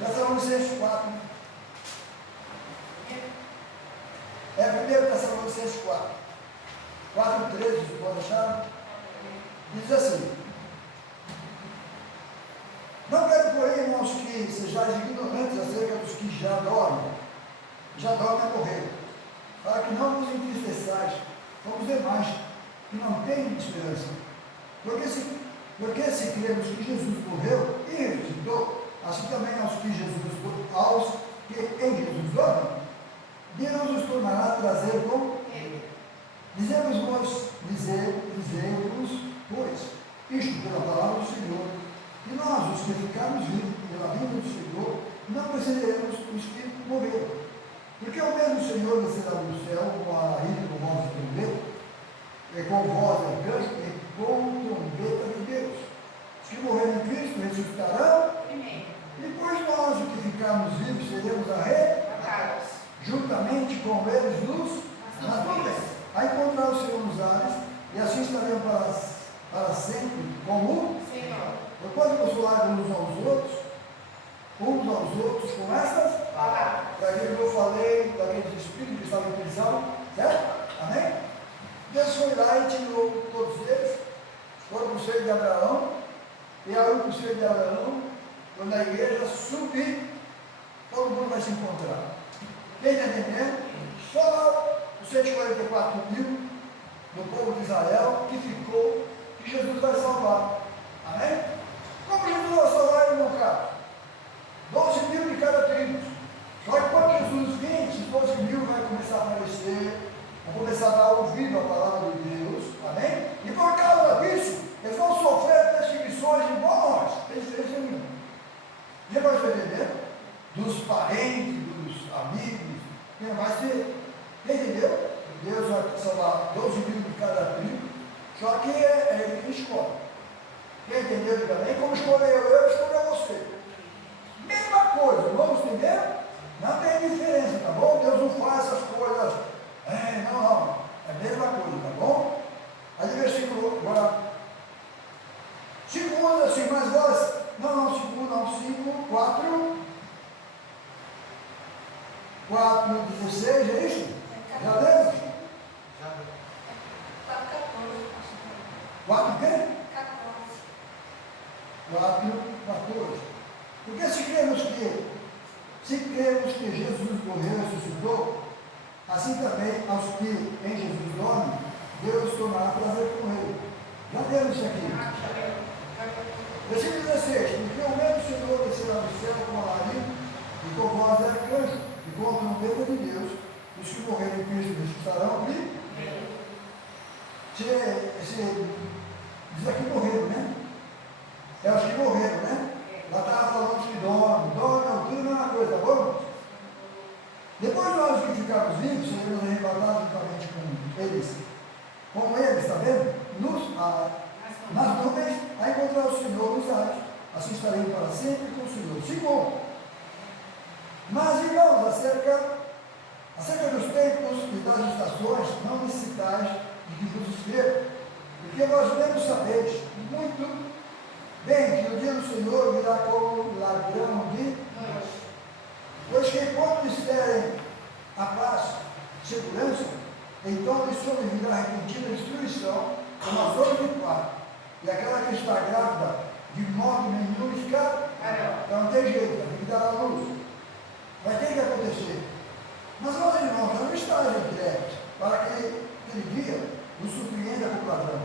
Tessalonicenses 4. Primeiro Tessalonicenses 4. 4:13, pode achar? Diz assim: não quero, porém, irmãos, que sejais ignorantes acerca dos que já dormem a morrer, para que não vos entristeçais como os demais, que não têm esperança. Porque se cremos que Jesus morreu e ressuscitou, assim também aos que em Jesus dormem, Deus os tornará a trazer com ele. Dizemos, pois, isto pela palavra do Senhor, e nós, os que ficarmos vivos pela vinda do Senhor, não precederemos os que morreram. Porque o mesmo Senhor descerá do céu com a ira, com voz de trombeta, e com voz de arcanjo, e com trombeta de Deus. Os que morreram em Cristo ressuscitarão, e depois nós, os que ficarmos vivos, seremos arrebatados, juntamente com eles nas nuvens, a encontrar o Senhor nos ares, e assim estaremos para sempre com o Senhor. Depois consolar uns aos outros com estas palavras. Daquilo que eu falei, daqueles espíritos que estavam em prisão, certo? Amém? Deus foi lá e tirou todos eles, foram para o seio de Abraão, e aí para o seio de Abraão, quando a igreja subir, todo mundo vai se encontrar. Quem está entendendo? Só os 144 mil do povo de Israel que ficou, que Jesus vai salvar. Amém? Como Jesus vai salvar, irmão Carlos? 12 mil de cada tribo. Só que quando Jesus vem, esses 12 mil vai começar a aparecer, vão começar a dar ouvido à palavra de Deus. Amém? E por causa disso, eles vão sofrer perseguições igual a nós. Não tem diferença nenhuma. Já vai entender? Dos parentes, dos amigos, quem vai ser. Entendeu? Deus vai salvar 12 mil de cada tribo, só que é ele que escolhe. Quem entendeu também? Como escolheu eu, escolheu você. Mesma coisa, vamos entender? Não tem diferença, tá bom? Deus não faz essas coisas. Não. É a mesma coisa, tá bom? Aí versículo, agora. 5 anos assim, mas vós. Não, 5, 4. 4:16, é isso? Já lemos? 4 o quê? 4:14. Porque se cremos que Jesus morreu e ressuscitou, assim também aos que em Jesus dormem, Deus tornará a trazer com ele. Já lemos isso aqui. Versículo 16. Porque o mesmo Senhor descerá do céu com a ira e com voz de arcanjo, e com a trombeta de Deus, os que morrerem em Cristo ressuscitarão primeiro. Diz aqui morreram, né? É os que morreram, né? Lá estava falando que dorme, tudo não é uma coisa, tá bom? Depois nós que ficarmos vivos, seremos arrebatados juntamente com eles, tá vendo? Nas nuvens, a encontrar o Senhor nos ares. Assim estaremos para sempre com o Senhor. Segundo, mas irmãos, acerca dos tempos e das estações, não necessitais de que vos escreva, porque nós mesmos sabeis muito bem que o dia do Senhor virá como ladrão de noite. Pois que quando disserem a paz, segurança, então lhes sobrevirá repentina destruição, como as dores de parto, e aquela que está grávida, de modo nenhum escapa. Então não tem jeito, vai ter que dar a luz. Vai ter que acontecer. Mas, meus irmãos, não estáis entregues para que aquele dia nos surpreenda com o ladrão.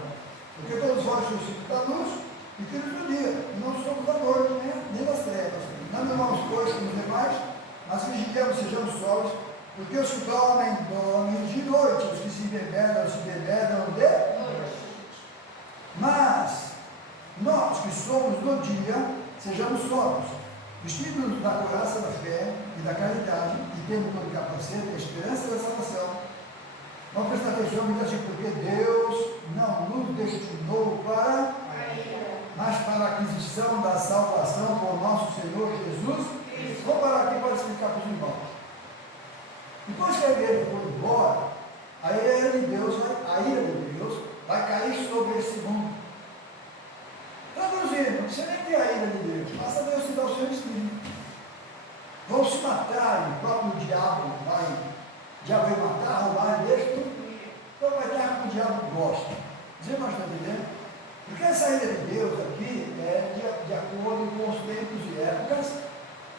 Porque todos vós sois filhos da luz e filhos do dia, e não somos da noite, nem das trevas. Não irmãos, pois, como os demais, mas vigiemos, sejamos sóbrios, porque os que dormem de noite, os que se embebedam de noite. Mas nós que somos do dia, sejamos sóbrios, vestidos da couraça da fé e da caridade, e tendo como capacete a esperança da salvação. Vamos prestar atenção, muita gente, porque Deus não nos destinou para, mas para a aquisição da salvação por nosso Senhor Jesus. Vamos parar aqui para explicar para os irmãos. Depois que a igreja for embora, a ira de Deus vai cair sobre esse mundo. Traduzindo, você nem tem a ira de Deus, basta Deus te dar o seu espírito. Vão se matar, o próprio diabo vai matar, roubar e deixar tudo. Então vai estar como o diabo gosta. Você não está entendendo? Porque essa ira de Deus aqui é de acordo com os tempos e épocas.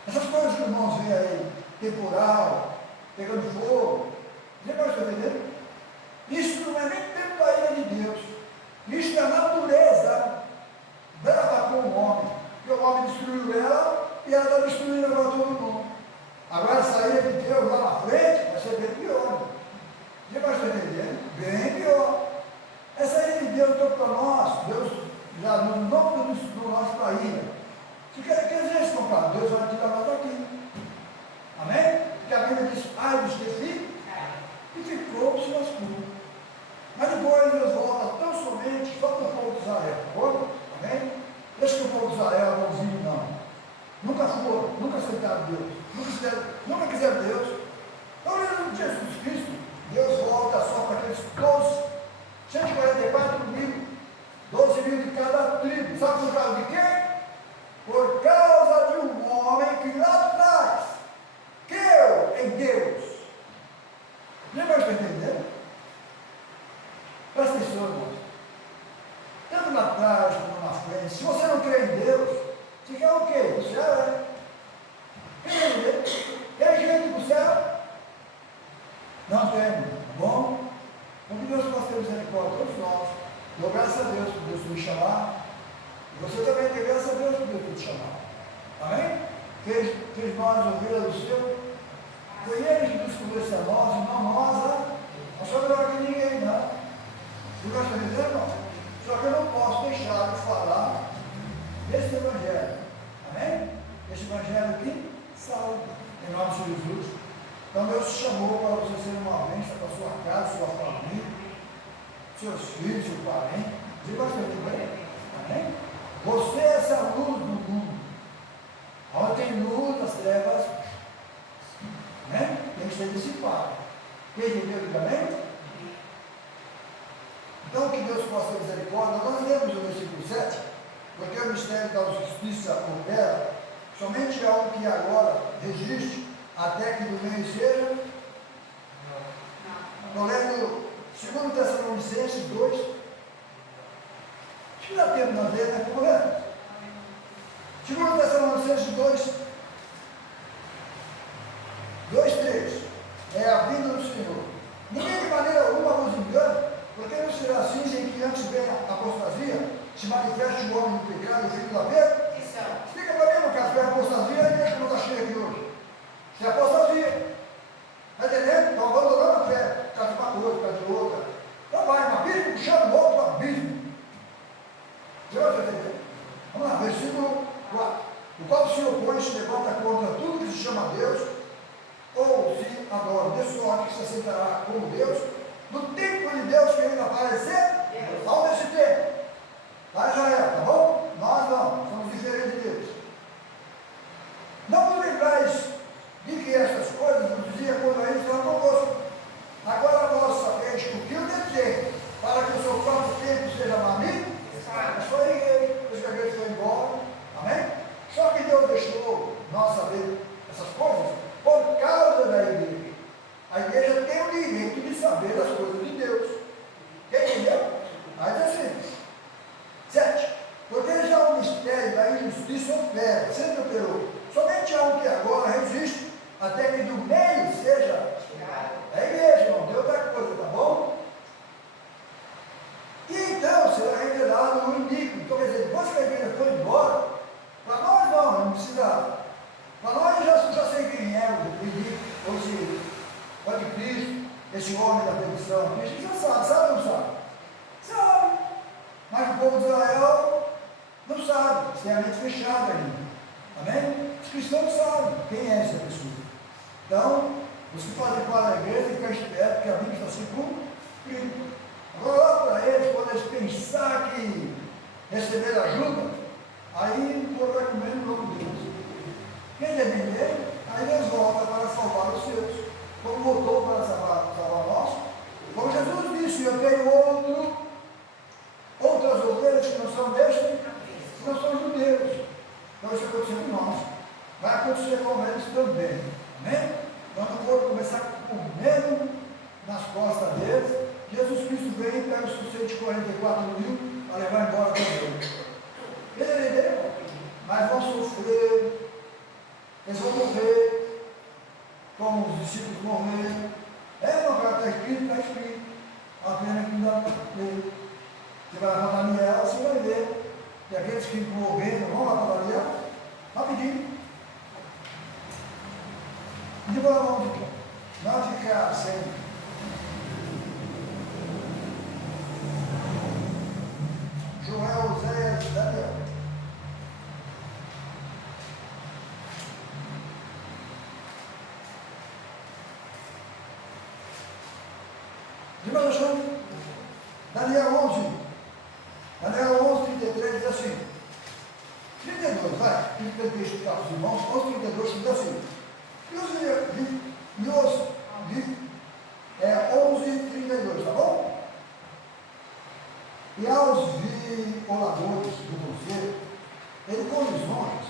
Essas coisas que os irmãos veem aí, temporal, pegando fogo, você não está entendendo? Isso não é nem tempo da ira de Deus. Isso é a natureza brava com o homem. Porque o homem destruiu ela e ela está destruindo agora todo mundo. Agora essa ira de Deus lá na frente vai ser bem pior. Você vai estar entendendo? Bem pior. Essa ira de Deus deu para nós, Deus já não do nosso para a ira. Se quer dizer isso, compadre, Deus vai tirar nós daqui. Amém? Porque a Bíblia diz, ai dos que ficam, e ficou se lascou. Mas depois Deus volta tão somente só para o povo de Israel. Amém? Deixa que o povo de Israel é bonzinho, não. Nunca foram, nunca aceitaram Deus, nunca quiseram Deus. Então, no Jesus Cristo, Deus volta só para aqueles 144 mil, 12 mil de cada tribo. Sabe por causa de quem? Por causa de um homem que lá atrás creu em Deus. Não vai entender? Presta atenção, irmãos. Tanto lá atrás como na frente, se você não crê em Deus, você quer o quê? O céu é. Quer entender? Quer gente do céu? Não tem, tá bom? Então que Deus possa ter misericórdia todos nós. Dou graças a Deus por Deus me chamar. E você também tem graças a Deus por Deus te chamar. Amém? Fez nós ovelhas do seu. Foi ele que nos conhece a nós, e não nós, não sou melhor que ninguém, não. Você gosta de dizer, irmão? Só que eu não posso deixar de falar desse Evangelho. Amém? Esse Evangelho aqui salva. Em nome de Jesus. Então Deus te chamou para você ser uma bênção para a sua casa, sua família, seus filhos, seu parente. Você gosta de dizer? Amém? Você é essa luz do mundo. Onde tem luz das trevas, né? Tem que ser dissipado. Quem entendeu o livramento? Então, que Deus possa ter misericórdia. Nós lemos o versículo 7, porque o mistério da justiça opera, somente há um que agora resiste, até que do meio seja. Estou lendo 2 Tessalonicenses 2. Acho que dá tempo nós ler, né? Vamos ler? 2 Tessalonicenses 2:3. É a vinda do Senhor. Ninguém de maneira alguma vos engane, porque não será assim em que antes venha a apostasia, se manifeste o homem do pecado e o filho da besta. Explica para mim, no caso, que é a apostasia, a igreja não está cheia aqui hoje. Isso é apostasia. Está entendendo? Estão abandonando a fé, por causa de uma coisa, por causa de outra. Então vai, um abismo puxando o outro abismo. Você vai entender? Vamos lá, versículo 4. O qual se opõe e se levanta contra tudo que se chama Deus, ou se adora, de sorte que se aceitará como Deus, no tempo de Deus que ainda aparecer, ao desse tempo. Lá Israel, tá bom? Nós não, somos diferentes de Deus. Não vos lembrais de que essas coisas nos dizia quando ainda estava convosco. Agora vós sabeis o que eu desejo, para que o seu próprio tempo seja maligno. Mas foi a igreja, por isso que a igreja foi embora. Amém? Só que Deus deixou nós saber essas coisas por causa da igreja. A igreja tem o direito de saber as coisas de Deus. Quem entendeu? Aí diz assim: 7. Porque já o mistério da injustiça opera, sempre operou. Somente há um que agora resiste, até que do meio seja a igreja, não tem outra coisa, tá bom? E então será revelado o iníquo. Então, quer dizer, depois que a igreja foi embora, para nós não precisa. Para nós já sei quem é o iníquo, ou se o anticristo, esse homem da perdição. A gente já sabe ou não sabe? Sabe. Mas o povo de Israel não sabe, tem a mente fechada ainda. Amém? Os cristãos sabem quem é essa pessoa. Então, Os que fazem parte da igreja, ficam espertos, que a Bíblia está se cumprindo. Agora, lá para eles, quando eles pensar que receber ajuda, aí o povo vai comer no nome de Deus. Quem depender, aí eles voltam para salvar os seus. Como voltou para salvar nós, como Jesus disse, eu tenho outras ovelhas que não são destes, que não são judeus. Então isso aconteceu com nós. Vai acontecer com eles também. Amém? Quando for começar com medo nas costas deles, Jesus Cristo vem e pega os 144 mil para levar embora também. Entendeu? Mas vão sofrer, eles vão morrer, como os discípulos morreram. Não, cara, está escrito. A pena que não dá para ler. Você vai lá para Daniel, você vai ver que aqueles que morreram, vão lá para Daniel, rapidinho. E vamos não ficar sem. Joel, Oséias, Daniel. Daniel 11. Daniel 11, 33 diz assim. 32, vai. 33 para os irmãos. 11, 32 diz assim. E os 11, 32, tá bom? E aos violadores do conselho, ele com lisonjas,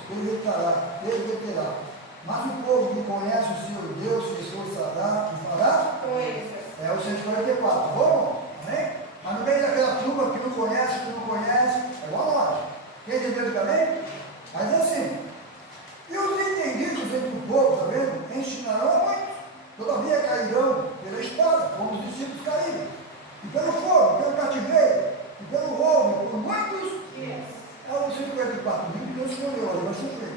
ele deterá. Mas o povo que conhece o seu Deus se esforçará e fará Coisas. É o 144, tá bom? Amém? Mas no meio daquela turma que não conhece, é igual a nós. Quem entendeu também? Mas assim, e os entendidos entre o povo, tá vendo? Ensinarão a muitos. Todavia cairão pela espada, como os discípulos caíram. E pelo fogo, pelo cativeiro, e pelo roubo, por muitos. É o 144 mil que Deus escolheu, ele vai sofrer.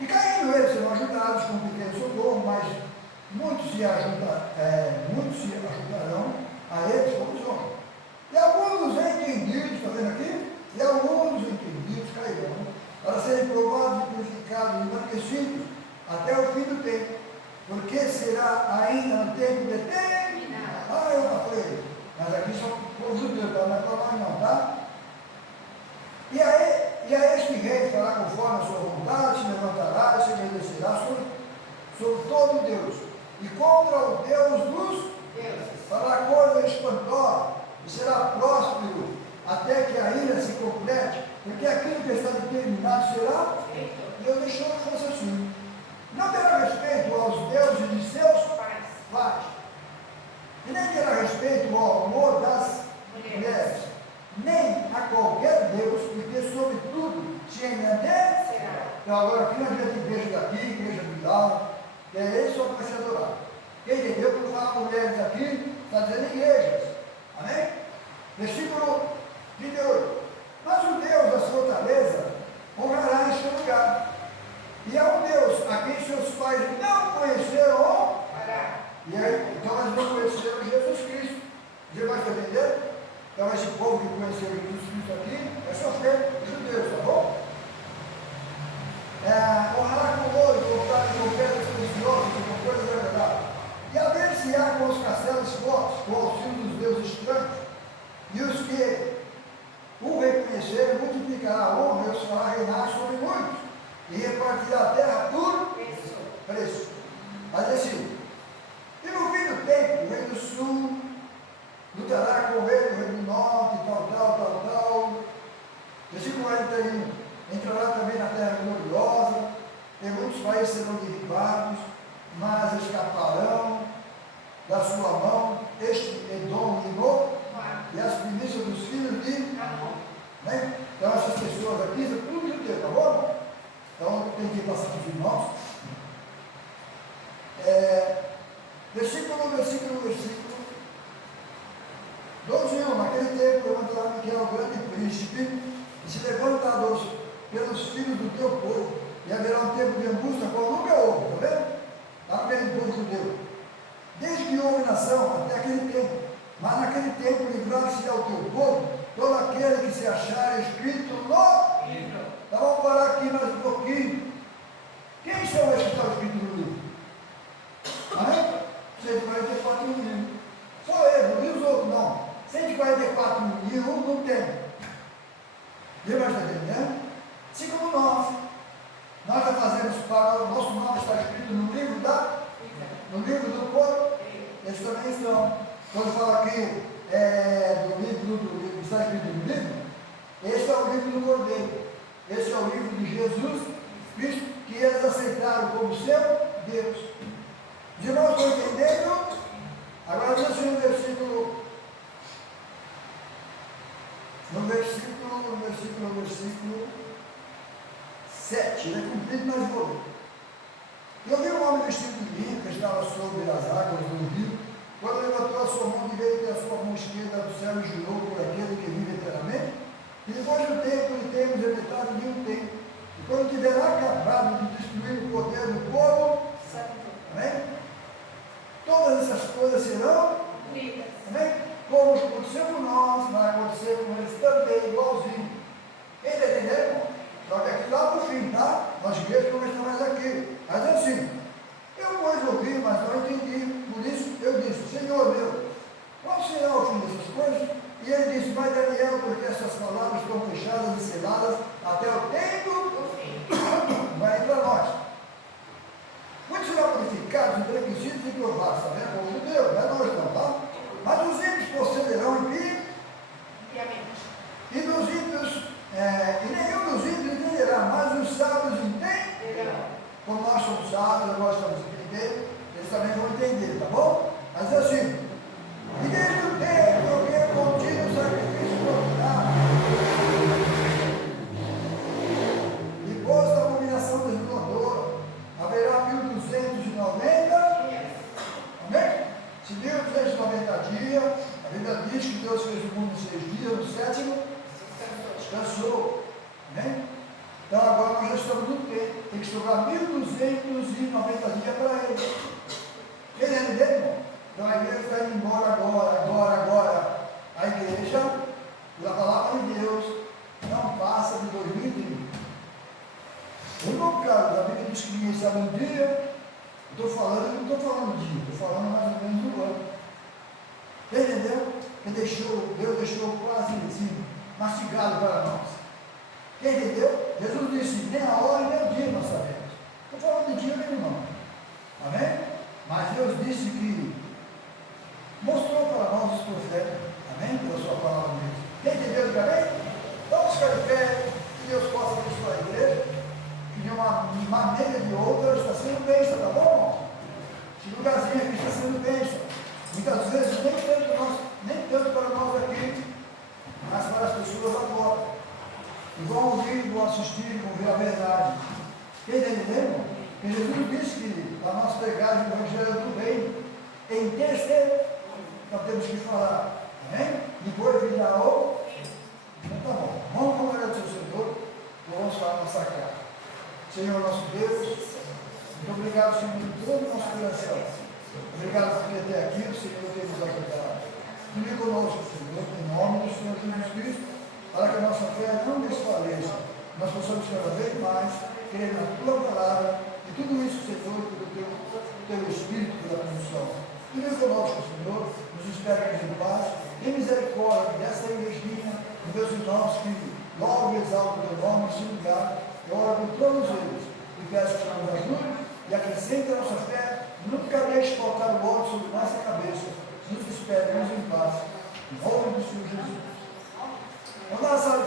E caindo eles serão ajudados com um pequeno socorro, mas muitos se ajudarão a eles como homens. E alguns entendidos, está vendo aqui? E alguns entendidos cairão para serem provados e purificados e enriquecidos até o fim do tempo. Porque será ainda no tempo determinado. Eu já falei, mas aqui só o povo judeu, tá? Não é para nós não, tá? E a este rei fará conforme a sua vontade, se levantará e se obedecerá sobre todo Deus. E contra o Deus dos deuses fará coisa espantosa, e será próspero até que a ira se complete, porque aquilo que está determinado será feito. Deus deixou que fosse assim. Não terá respeito aos deuses de seus pais, e nem terá respeito ao amor das mulheres, nem a qualquer Deus, porque sobre tudo se engrandecerá. Então agora aqui não adianta igreja daqui, igreja de lá, que é ele só para se adorar. Quem entendeu quando fala mulheres aqui, está dizendo igrejas. Amém? Versículo 38. Mas o Deus da fortaleza honrará em seu lugar. E ao Deus a quem seus pais não conheceram, e aí, então eles não conheceram Jesus Cristo. Você vai entender? Então esse povo que conheceu Jesus Cristo aqui é só fé judeus, tá bom? Honrará com ouro, com pedras preciosas, com coisas agradáveis. E haver-se-á com os castelos fortes, com o auxílio dos deuses estranhos. E os que o reconhecerem multiplicará a honra e os fará reinar sobre muitos. E repartirá a terra por preço. Mas assim, e no fim do tempo, o rei do sul lutará com o rei do norte, tal. Versículo 41. Entrará também na terra gloriosa, e muitos países serão derribados, mas escaparão da sua mão este Edom e Moab, e as primícias dos filhos de Amon. Né? Então essas pessoas aqui são tudo judeu, tá bom? Então tem que ir passar para os irmãos. Versículo 12:1. Naquele tempo levantará Miquel, o grande príncipe, e se levantará pelos filhos do teu povo, e haverá um tempo de angústia como nunca houve, está vendo? Lá no meio do povo judeu. Desde que houve nação até aquele tempo, mas naquele tempo livrar-se ao teu povo todo aquele que se achar escrito no livro. Então vamos parar aqui mais um pouquinho. Quem são esses que estão escritos no livro? também estão. Quando fala aqui do livro, está escrito no livro, esse é o livro do Cordeiro. Esse é o livro de Jesus Cristo, que eles aceitaram como seu Deus. Os irmãos estão entendendo? Agora diz assim no versículo 7, ele é cumprido, mas vou ler. Eu vi um homem vestido de linho, que estava sobre as águas do rio, quando levantou a sua mão direita e a sua mão esquerda do céu e jurou por aquele que vive eternamente, e depois do tempo de termos a metade de um tempo, e quando tiver acabado de destruir o poder do povo, amém? Todas essas coisas serão, amém? Como aconteceu com nós, vai acontecer com eles também, igualzinho. Quem está entendendo? Só que aqui lá no fim, tá? Nós igrejas não estamos mais aqui. Mas assim, eu pois ouvi, mas não entendi. Por isso eu disse, Senhor meu, qual será o fim dessas coisas? E ele disse, mas Daniel, porque essas palavras estão fechadas e seladas até o tempo, vai para nós. Muitos serão purificados, embranquecidos e provados, está vendo? Como Deus, não é nós não, tá? Mas os ímpios procederão e dos ímpios, e nenhum dos ímpios entenderá, mas os sábios entendem. Como nós somos sábios, nós estamos entendendo, eles também vão entender, tá bom? Mas assim, e desde o tempo que é contínuo sacrifício voluntário, depois da abominação desnuladora, haverá 1290, amém? Se 1290 dias, a Bíblia diz que Deus fez o mundo em 6 dias, no sétimo, descansou, amém? Então agora nós já estamos no tempo, tem que sobrar 1290 dias para ele. Quem é dele, irmão? Então a igreja está indo embora agora. A igreja, pela palavra de Deus, não passa de 2030. Eu não, cara, a Bíblia diz que ninguém sabe um dia. Eu estou falando, não estou falando dia, estou falando mais ou menos do ano. Entendeu? Deus deixou quase assim, mastigado para nós. Quem entendeu? Jesus disse, nem a hora nem o dia nós sabemos. Estou falando de dia mesmo não. Amém? Mas Deus disse que mostrou para nós os profetas. Amém? Pela sua palavra mesmo. Quem entendeu? Diga amém? Vamos ficar de pé, que Deus possa abençoar a igreja, que de uma maneira ou de outra está sendo bênção, tá bom? Esse lugarzinho aqui está sendo bênção. Muitas vezes nem tanto para nós aqui, mas para as pessoas agora. E vão ouvir, vão assistir, vão ver a verdade. Quem está entendendo? Porque Jesus disse que para nós pregar o Evangelho do bem, em testemunho, nós temos que falar. Amém? Depois virá o. Então tá bom. Vamos agradecer ao Senhor. Vamos falar nossa casa. Senhor nosso Deus, muito obrigado, Senhor, por todo o nosso coração. Obrigado por ter até aqui, o Senhor tem nos ajudado. Fique conosco, Senhor, em nome do Senhor Jesus Cristo, para que a nossa fé não desfaleça. Nós possamos cada vez mais crer na Tua palavra e tudo isso, Senhor, pelo Teu Espírito, pela condição. Fique conosco, Senhor, nos esperemos em paz, em misericórdia desta igrejinha, de Deus irmãos que logo exaltam o Teu nome em seu lugar. Eu oro por todos eles e peço que o Senhor nos ajude e acrescente a nossa fé. Nunca deixe faltar o óleo sobre nossa cabeça. Nos esperemos em paz. Em nome do Senhor Jesus. Vamos lá, salve.